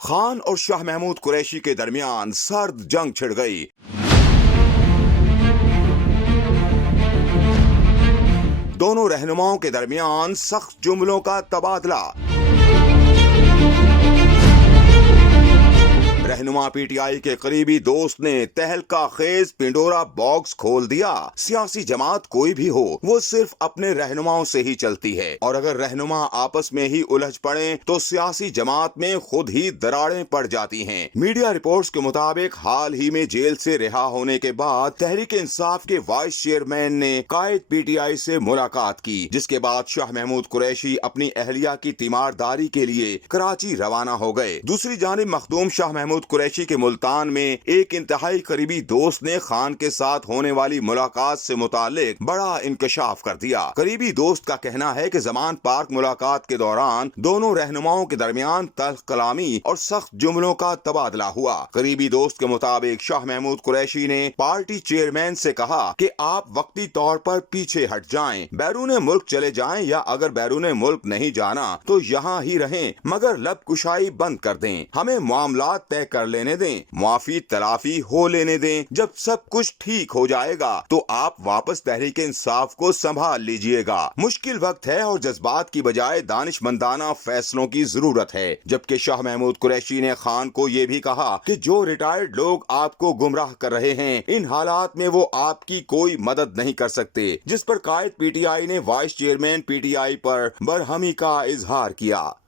خان اور شاہ محمود قریشی کے درمیان سرد جنگ چھڑ گئی۔ دونوں رہنماؤں کے درمیان سخت جملوں کا تبادلہ۔ رہنما پی ٹی آئی کے قریبی دوست نے تہلکہ خیز پنڈورا باکس کھول دیا۔ سیاسی جماعت کوئی بھی ہو، وہ صرف اپنے رہنماؤں سے ہی چلتی ہے، اور اگر رہنما آپس میں ہی الجھ پڑیں تو سیاسی جماعت میں خود ہی دراڑیں پڑ جاتی ہیں۔ میڈیا رپورٹس کے مطابق حال ہی میں جیل سے رہا ہونے کے بعد تحریک انصاف کے وائس چیئرمین نے قائد پی ٹی آئی سے ملاقات کی، جس کے بعد شاہ محمود قریشی اپنی اہلیہ کی تیمارداری کے لیے کراچی روانہ ہو گئے۔ دوسری جانب مخدوم شاہ محمود قریشی کے ملتان میں ایک انتہائی قریبی دوست نے خان کے ساتھ ہونے والی ملاقات سے متعلق بڑا انکشاف کر دیا۔ قریبی دوست کا کہنا ہے کہ زمان پارک ملاقات کے دوران دونوں رہنماؤں کے درمیان تلخ کلامی اور سخت جملوں کا تبادلہ ہوا۔ قریبی دوست کے مطابق شاہ محمود قریشی نے پارٹی چیئرمین سے کہا کہ آپ وقتی طور پر پیچھے ہٹ جائیں، بیرون ملک چلے جائیں، یا اگر بیرون ملک نہیں جانا تو یہاں ہی رہیں، مگر لب کشائی بند کر دیں، ہمیں معاملات طے کر لینے دیں، معافی تلافی ہو لینے دیں، جب سب کچھ ٹھیک ہو جائے گا تو آپ واپس تحریک انصاف کو سنبھال لیجئے گا۔ مشکل وقت ہے اور جذبات کی بجائے دانش مندانہ فیصلوں کی ضرورت ہے۔ جبکہ شاہ محمود قریشی نے خان کو یہ بھی کہا کہ جو ریٹائرڈ لوگ آپ کو گمراہ کر رہے ہیں، ان حالات میں وہ آپ کی کوئی مدد نہیں کر سکتے، جس پر قائد پی ٹی آئی نے vice chairman P T I پر برہمی کا اظہار کیا۔